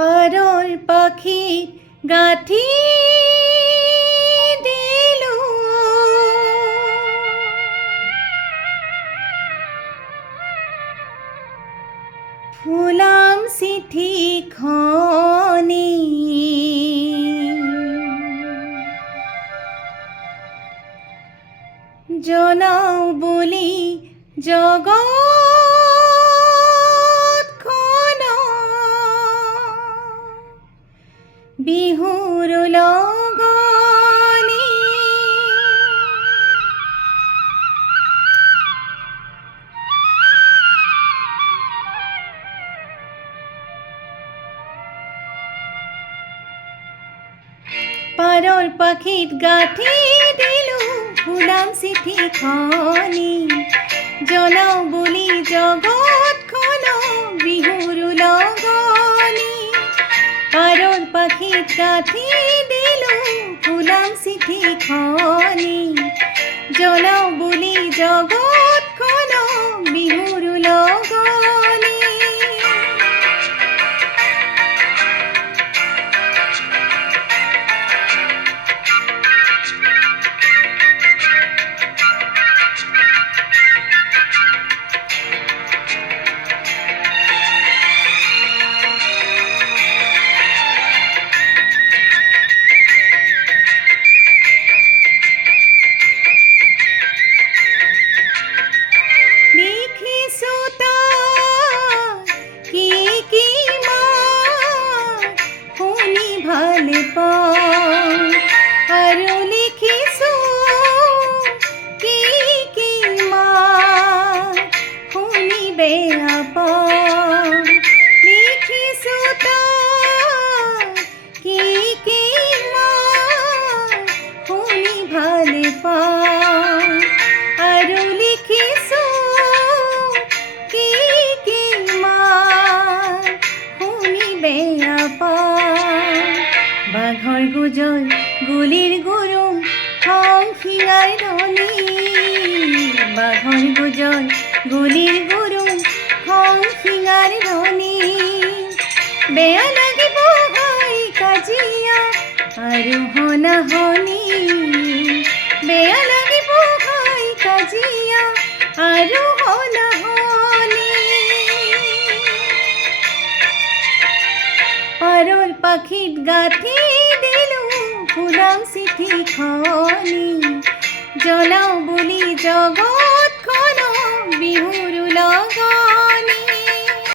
পাৰৰ পাখিত গাঁঠি দিলোঁ, ফুলাম চিঠিখনি জনাও বুলি জগতখনক বিহুৰ লগনি। পাৰৰ পাখিত গাঁঠি দিলোঁ, ফুলাম চিঠিখনি জনাও বুলি জগতখনক বিহুৰ লগনি। পাৰৰ পাখিত গাঁঠি দিলোঁ, ফুলাম চিঠিখনি জনাও বুলি জগতখনক বিহুৰ লগনি। আৰু লিখিছোঁ কি কি মাত শুনি বেয়া পাওঁ, লিখিছোঁ তাক কি কি মাত শুনি ভাল পাওঁ, আৰু লিখিছোঁ কি কি মাত শুনি বেয়া পাওঁ। বাঘৰ গোজৰ গুলিৰ গুৰুং খং শিঙাৰ ধনী, বাঘৰ গোজৰ গুলিৰ গুৰুং খং শিঙাৰ ধনী। বেয়া লাগিব হয় কাজিয়া আৰু হনাহনি, বেয়া লাগিব হয় কাজিয়া আৰু হনাহনি। পাৰৰ পাখিত গাঁঠি দিলোঁ, ফুলাম চিঠিখনি জনাও বুলি জগতখনক বিহুৰ লগনি।